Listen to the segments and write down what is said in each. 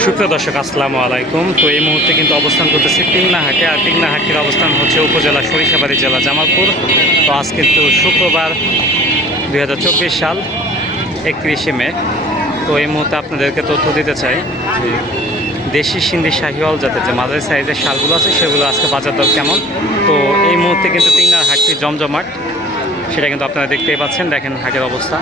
সুপ্রিয় দর্শক আসসালামু আলাইকুম। তো এই মুহূর্তে কিন্তু অবস্থান করতেছি টিংনাহাটে, আর টিংনাহাটির অবস্থান হচ্ছে উপজেলা সরিষাবাড়ি, জেলা জামালপুর। তো আজ কিন্তু শুক্রবার 2024 সাল 31শে মে। তো এই মুহূর্তে আপনাদেরকে তথ্য দিতে চাই যে দেশি সিন্ধি শাহিওয়াল জাতের যে মাঝারি সাইজের শালগুলো আছে সেগুলো আজকে বাজার দর কেমন। তো এই মুহূর্তে কিন্তু টিংনার হাটটি জমজমাট, সেটা কিন্তু আপনারা দেখতেই পাচ্ছেন। দেখেন হাটের অবস্থা।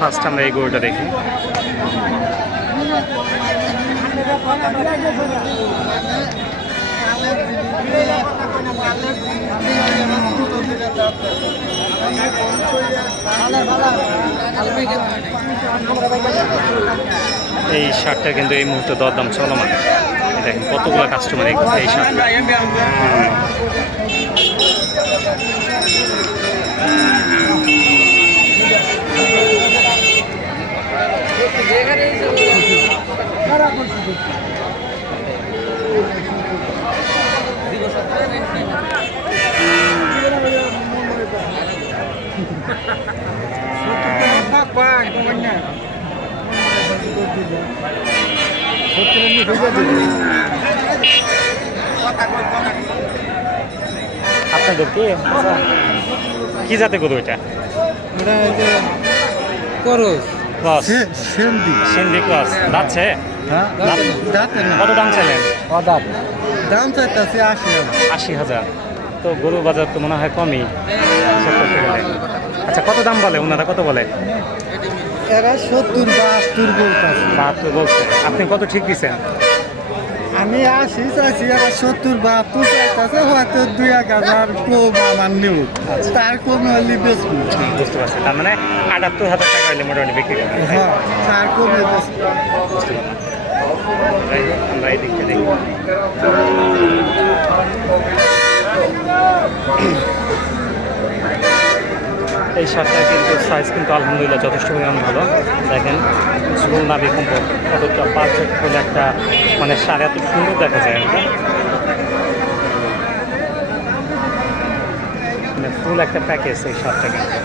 ফার্স্ট আমরা এই গরুটা দেখি। এই শার্টটা কিন্তু এই মুহূর্তে দরদাম চলমান। দেখেন কতগুলো কাস্টমার এই শার্টটা। আপনাদের কি জাতে গরু এটা? Cross, Sindhi cross. যাচ্ছে কত দাম চাইলেন? দাম চাইতেছে 80,000। তো গরু বাজার তো মনে হয় কমই। আচ্ছা, কত দাম বলে ওনারা? কত বলে? এরা 72 বলছে। আপনি কত ঠিক দিচ্ছেন? আমি 80 চাইছি, এরা 70-72 চাইতেছে। হয়তো 2-1000 কম আমার নিউ, তার কম হলে বেশি। বুঝতে পারছি। তার মানে 78,000 টাকা হলে মোটামুটি বিক্রি করবেন। হ্যাঁ, তার কমে বেশি। আমরা এই দিকটা দেখি। এই শার্টটা কিন্তু সাইজ কিন্তু আলহামদুলিল্লাহ যথেষ্ট পরিমাণ ভালো। দেখেন ঝুল নাবি কিন্তু কতটা পারফেক্ট হলে একটা মানে সাড়ে এত সুন্দর দেখা যায় আর কি। মানে ফুল একটা প্যাকেজ এই শার্টটা কিন্তু।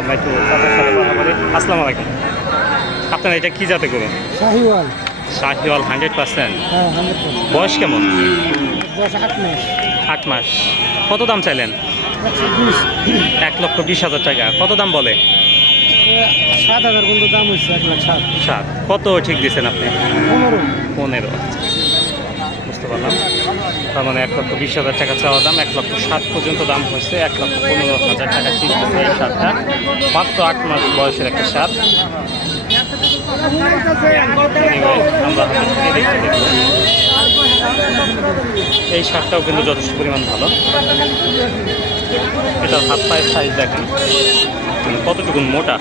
আমরা একটু তাদের সাথে কথা বলি। আসসালামু আলাইকুম। আপনার এটা কী জাতে করুন? শাহিওয়াল। শাহিওয়াল 100%? হ্যাঁ, 100%। বয়স কেমন? বয়স 8 মাস। 8 মাস। কত দাম চাইলেন? 1,20,000 টাকা। কত দাম বলে? 7,000 পর্যন্ত দাম হচ্ছে। 1,07,000। কত ঠিক দিচ্ছেন আপনি? 15। বুঝতে পারলাম। তার মানে 1,20,000 টাকা চাওয়া দাম, 1,07,000 পর্যন্ত দাম হয়েছে। 1,15,000 টাকা ঠিক দিচ্ছে এই শার্টটা। মাত্র 8 মাস বয়সের একটা শার্ট। আমরা এই শার্টটাও কিন্তু যথেষ্ট পরিমাণ ভালো। এটা হাত পায়ের সাইজ দেখেন কতটুকু মোটা।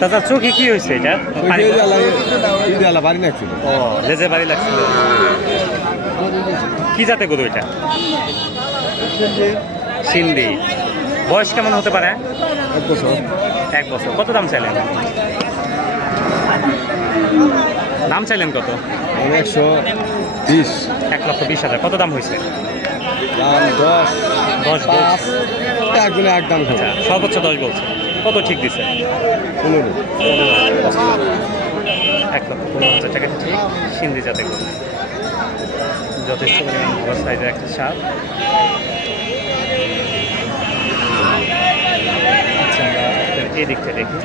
চাচা চোখে কি হয়েছে? এটা বাড়ি লাগছিল। ও, লেজে বাড়ি লাগছিল। কি জাতে গরু এটা? সিন্ধি। বয়স কেমন হতে পারে? 1 বছর। 1 বছর। কত দাম চাইলেন? দাম চাইলেন কত? 120। 1,20,000। কত দাম হয়েছে? 10 10 একদম। আচ্ছা, সর্বোচ্চ 10 বলছে। কত ঠিক দিছে? 15। 1,15,000 টাকা ঠিক। সিন্ধি জাতে গরু, যথেষ্ট পরিমাণ ভালো সাইজের একটা শার্ট। আচ্ছা, আমরা এই দিকটা দেখি।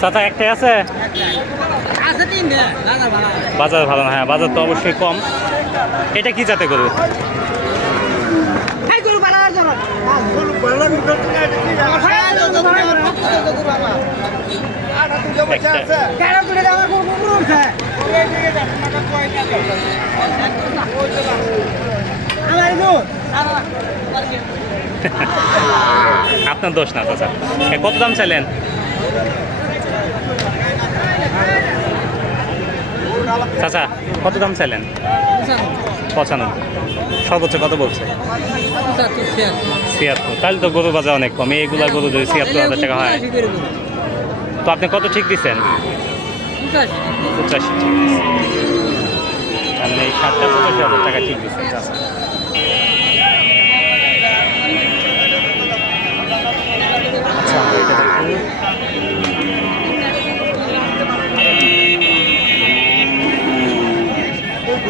চাচা একটাই আছে? বাজার ভালো না, হ্যাঁ বাজার তো অবশ্যই কম। এটা কি জাতে গরু? আপনার দোষ না চাচা। কত দাম চাইলেন? চাচা কত দাম চাইলেন? 95। সর্বোচ্চ কত বলছে? 76। তাহলে তো গরু বাজার অনেক কম। এইগুলা গরু যদি 76,000 টাকা হয়, তো আপনি কত ঠিক দিচ্ছেন? 85 ঠিক দিচ্ছেন। আপনি এই 85,000 টাকা ঠিক দিচ্ছেন চাচা। আচ্ছা এটা দেখুন।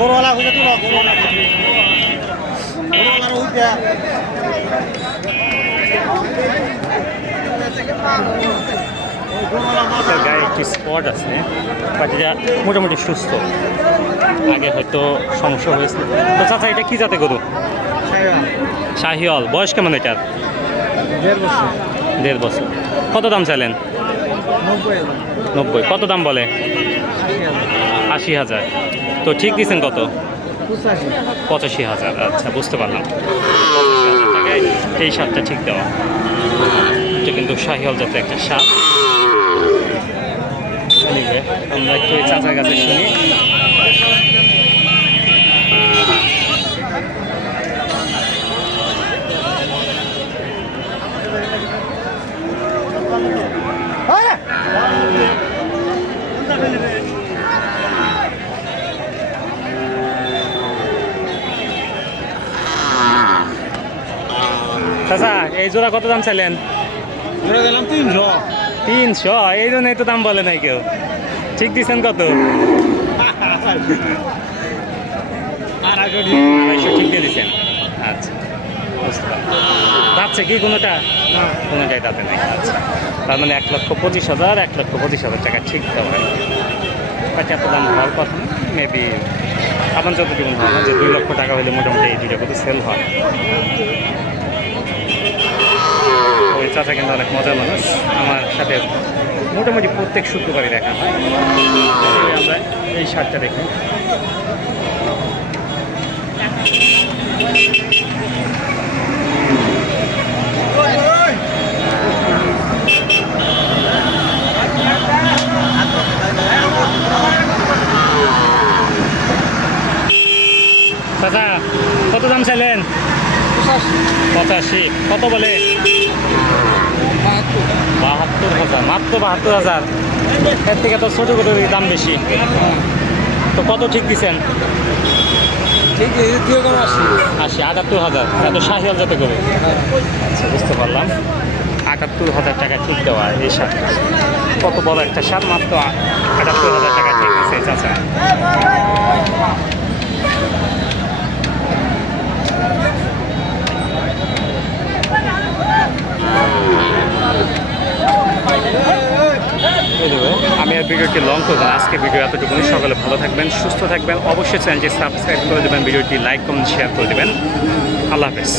গরুওয়ালা হইতে তুলো, গরুওয়ালা হইতে। তার গায়ে একটি স্পট আছে, পাখিটা মোটামুটি সুস্থ। আগে হয়তো সমস্যা হয়েছিল। তো চাচা এটা কি জাতে গরু? শাহিওয়াল। বয়স কেমন এটার? 1.5 বছর। কত দাম চাইলেন? 90। কত দাম বলে? 80,000। তো ঠিক দিচ্ছেন কত? 85,000। আচ্ছা বুঝতে পারলাম। 85,000 টাকায় এই সারটা ঠিক দেওয়া। এটা কিন্তু শাহিওয়াল জাতের একটা সার। আমরা একটু এই চাচার কাছে শুনি। চাচা এই জোড়া কত দাম চাইলেন? গেলাম 300। 300? এই জন্যই তো দাম বলে নাই কেউ। ঠিক দিচ্ছেন কত? 250 ঠিক দিয়ে দিচ্ছেন। আচ্ছা বুঝতে পারলাম। যাচ্ছে কি কোনোটা? কোনোটাই তাতে নাই। আচ্ছা তার মানে 1,25,000, 1,25,000 টাকা ঠিক দেওয়া হয়। বাট এত দাম হওয়ার কথা না। মেবি আমার যতটুকু হয় না যে 2 লক্ষ টাকা হলে মোটামুটি এই দুইটা করে সেল হয়। ওই চাচা কিন্তু অনেক মজার মানুষ। আমার সাথে মোটামুটি প্রত্যেক শুক্রবারই দেখা হয়। আমরা এই শার্টটা দেখি। চাচা কত দাম চাইলেন? 85। কত বলে? 72,000। মাত্র 72,000। এর থেকে তো ছোটো ছোটো দাম বেশি। তো কত ঠিক দিচ্ছেন? 80। 78,000। এত শাহিওয়াল যাতে করে। আচ্ছা বুঝতে পারলাম। 78,000 টাকা ঠিক দেওয়া এই সার। কত বড় একটা সার, মাত্র 78,000 টাকা ঠিক দিচ্ছে চাচা। আমি আর ভিডিওটি লং করবো না। আজকে ভিডিও এতটুকুনি। সকালে ভালো থাকবেন, সুস্থ থাকবেন। অবশ্যই চ্যানেলটি সাবস্ক্রাইব করে দেবেন, ভিডিওটি লাইক কমেন্ট শেয়ার করে দেবেন। আল্লাহ হাফেজ।